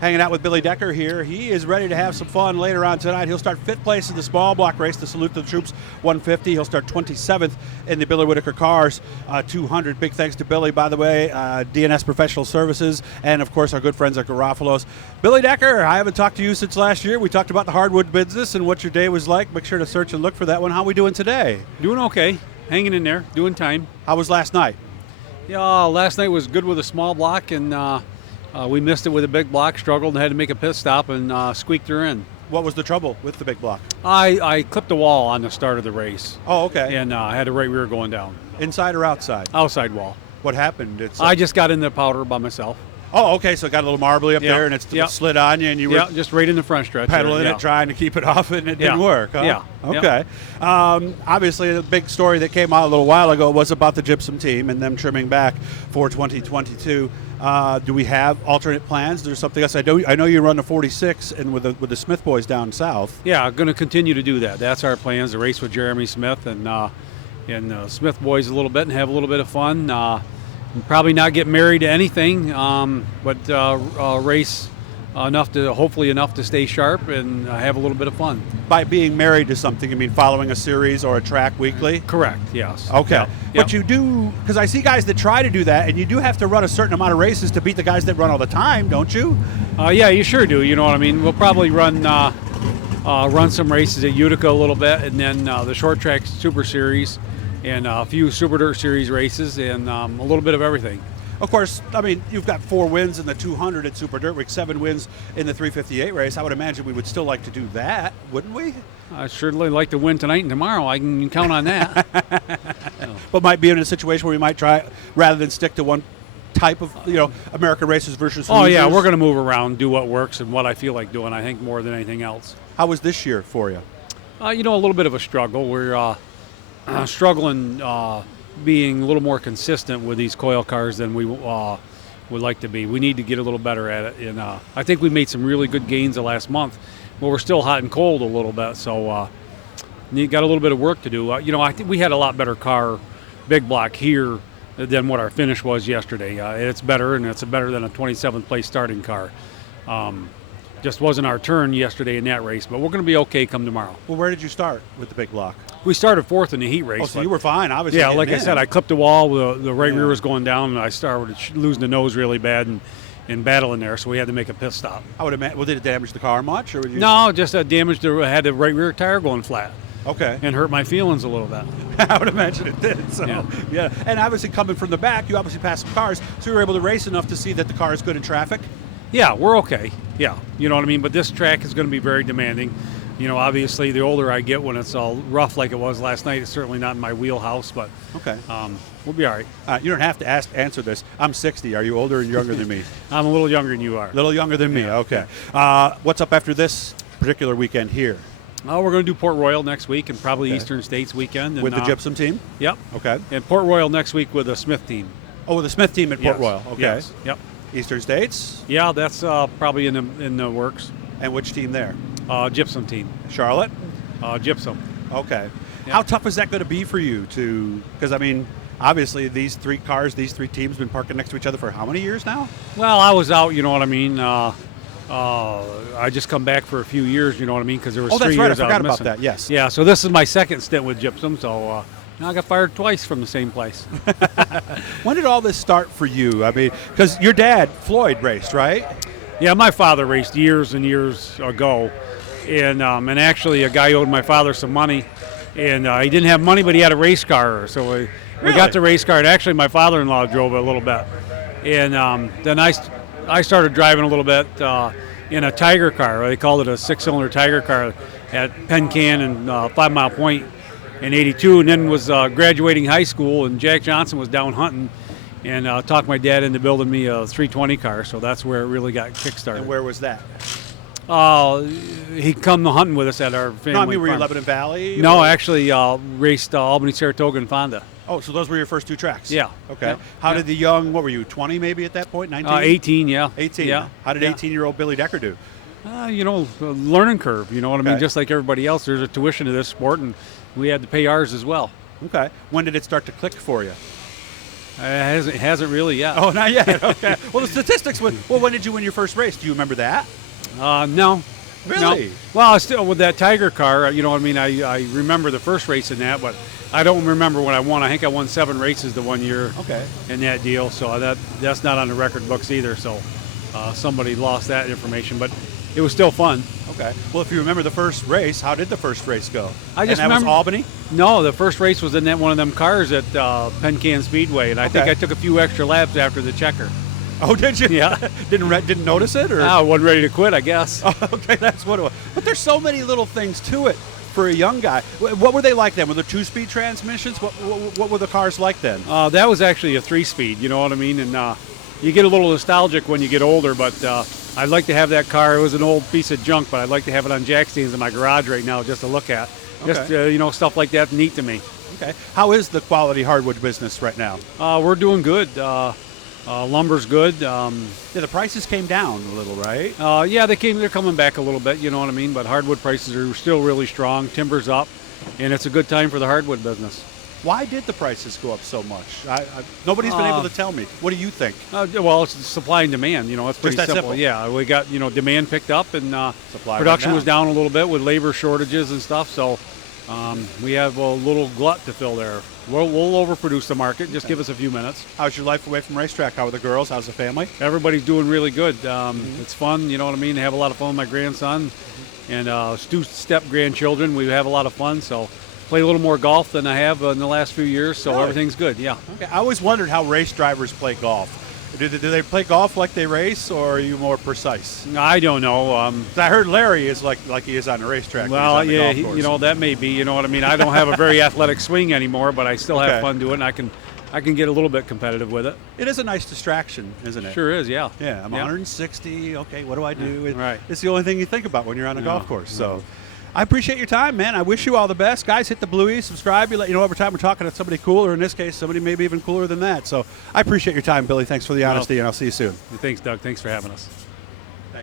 Hanging out with Billy Decker here. He is ready to have some fun later on tonight. He'll start 5th place in the small block race, the Salute to the Troops 150. He'll start 27th in the Billy Whitaker Cars 200. Big thanks to Billy, by the way, DNS Professional Services, and, of course, our good friends at Garofalo's. Billy Decker, I haven't talked to you since last year. We talked about the hardwood business and what your day was like. Make sure to search and look for that one. How are we doing today? Doing okay. Hanging in there. Doing time. How was last night? Yeah, last night was good with a small block, and we missed it with a big block, struggled, and had to make a pit stop and squeaked her in. What was the trouble with the big block? I clipped a wall on the start of the race. Oh, okay. And I had a right rear going down. Inside or outside? Outside wall. What happened? I just got in the powder by myself. Oh, okay, so it got a little marbly up there, and it slid on you, and you were just right in the front stretch. Pedaling it, trying to keep it off, and it didn't work, huh? Yeah. Okay. Obviously, the big story that came out a little while ago was about the Gypsum team and them trimming back for 2022. Do we have alternate plans? There's something else. I know you run the 46 and with the Smith boys down south. Yeah, I'm going to continue to do that. That's our plans, to race with Jeremy Smith and Smith boys a little bit and have a little bit of fun. Probably not get married to anything, but race hopefully enough to stay sharp and have a little bit of fun. By being married to something, you mean following a series or a track weekly? Correct, yes. Okay. Yep. But you do, because I see guys that try to do that, and you do have to run a certain amount of races to beat the guys that run all the time, don't you? Yeah, you sure do. You know what I mean? We'll probably run some races at Utica a little bit, and then the short track Super Series, and a few Super Dirt Series races, and a little bit of everything. Of course, I mean, you've got 4 wins in the 200 at Super Dirt Week, 7 wins in the 358 race. I would imagine we would still like to do that, wouldn't we? I'd certainly like to win tonight and tomorrow. I can count on that. But might be in a situation where we might try, rather than stick to one type of, American races versus losers. Oh, yeah, we're going to move around, do what works and what I feel like doing, I think, more than anything else. How was this year for you? A little bit of a struggle. We're struggling being a little more consistent with these coil cars than we would like to be. We need to get a little better at it. And I think we made some really good gains the last month, but we're still hot and cold a little bit. So you got a little bit of work to do. I think we had a lot better car, big block here than what our finish was yesterday. It's better, and it's better than a 27th place starting car. Just wasn't our turn yesterday in that race, but we're going to be okay come tomorrow. Well, where did you start with the big block? We started 4th in the heat race. Oh, so you were fine, obviously. Yeah, like I said, I clipped the wall. The right rear was going down, and I started losing the nose really bad and battling there, so we had to make a pit stop. I would imagine. Well, did it damage the car much? Or No, just damaged. Had the right rear tire going flat. Okay. And hurt my feelings a little bit. I would imagine it did. So, yeah. And obviously coming from the back, you obviously passed some cars, so you were able to race enough to see that the car is good in traffic? Yeah, we're okay. Yeah, you know what I mean? But this track is going to be very demanding. Obviously, the older I get when it's all rough like it was last night, it's certainly not in my wheelhouse, but okay. We'll be all right. You don't have to answer this. I'm 60. Are you older or younger than me? I'm a little younger than you are. A little younger than me, okay. What's up after this particular weekend here? We're going to do Port Royal next week and probably Eastern States weekend. And, with the Gypsum team? Yep. Okay. And Port Royal next week with the Smith team. Oh, with the Smith team at Port Royal. Okay. Yes. Yep. Eastern States? Yeah, that's probably in the works. And which team there? Gypsum team. Charlotte? Gypsum. Okay. Yep. How tough is that going to be for you because, I mean, obviously these 3 cars, these 3 teams been parking next to each other for how many years now? Well, I was out, you know what I mean. I just come back for a few years, you know what I mean, because there was 3 years I was missing. I forgot about that, yes. Yeah, so this is my second stint with Gypsum, so I got fired twice from the same place. When did all this start for you? I mean, because your dad, Floyd, raced, right? Yeah, my father raced years and years ago, and actually a guy owed my father some money, and he didn't have money, but he had a race car, so we got the race car, and actually my father-in-law drove it a little bit, and then I started driving a little bit in a Tiger car. They called it a 6-cylinder Tiger car at Penn Can and 5 Mile Point in '82, and then was graduating high school, and Jack Johnson was down hunting, and talked my dad into building me a 320 car, so that's where it really got kick-started. And where was that? He'd come hunting with us at our family No, I mean, were you farm. Lebanon Valley? No, actually raced Albany, Saratoga, and Fonda. Oh, so those were your first 2 tracks? Yeah. Okay. Yeah. How did the young, what were you, 20 maybe at that point, 19? 18, yeah. 18? Yeah. How did 18-year-old Billy Decker do? A learning curve, you know what I mean? Just like everybody else, there's a tuition to this sport, and we had to pay ours as well. Okay. When did it start to click for you? It hasn't really yet. Oh, not yet. Okay. Well, the statistics. When did you win your first race? Do you remember that? No. Really? No. Well, still with that Tiger car, you know what I mean? I remember the first race in that, but I don't remember when I won. I think I won 7 races the one year in that deal, so that's not on the record books either, so somebody lost that information, but it was still fun. Okay. Well, if you remember the first race, how did the first race go? I just and that remember, was Albany? No, the first race was in one of them cars at Penn Can Speedway, and I think I took a few extra laps after the checker. Oh, did you? Yeah. Didn't notice it, or? I wasn't ready to quit, I guess. Oh, okay, that's what it was. But there's so many little things to it for a young guy. What were they like then? Were there 2-speed transmissions? What were the cars like then? That was actually a 3-speed, you know what I mean? And you get a little nostalgic when you get older, but I'd like to have that car. It was an old piece of junk, but I'd like to have it on jack stands in my garage right now just to look at. Just, stuff like that, neat to me. Okay. How is the quality hardwood business right now? We're doing good. Lumber's good. The prices came down a little, right? They're coming back a little bit, you know what I mean? But hardwood prices are still really strong. Timber's up, and it's a good time for the hardwood business. Why did the prices go up so much? Nobody's been able to tell me. What do you think? Well, it's supply and demand. It's pretty simple. Yeah, we got demand picked up, and production was down a little bit with labor shortages and stuff. So we have a little glut to fill there. We'll overproduce the market. Just give us a few minutes. How's your life away from racetrack? How are the girls? How's the family? Everybody's doing really good. It's fun. You know what I mean? I have a lot of fun with my grandson and 2 step-grandchildren. We have a lot of fun. So play a little more golf than I have in the last few years. So everything's good. Yeah. Okay. I always wondered how race drivers play golf. Do they play golf like they race, or are you more precise? I don't know. I heard Larry is like he is on the racetrack. Well, yeah, that may be. You know what I mean? I don't have a very athletic swing anymore, but I still have fun doing it. I can get a little bit competitive with it. It is a nice distraction, isn't it? Sure is, yeah. Yeah, I'm 160. Okay, what do I do? Right. It's the only thing you think about when you're on a golf course. So I appreciate your time, man. I wish you all the best. Guys, hit the bluey, subscribe. Let you know every time we're talking to somebody cooler. In this case, somebody maybe even cooler than that. So I appreciate your time, Billy. Thanks for the honesty, and I'll see you soon. Thanks, Doug. Thanks for having us.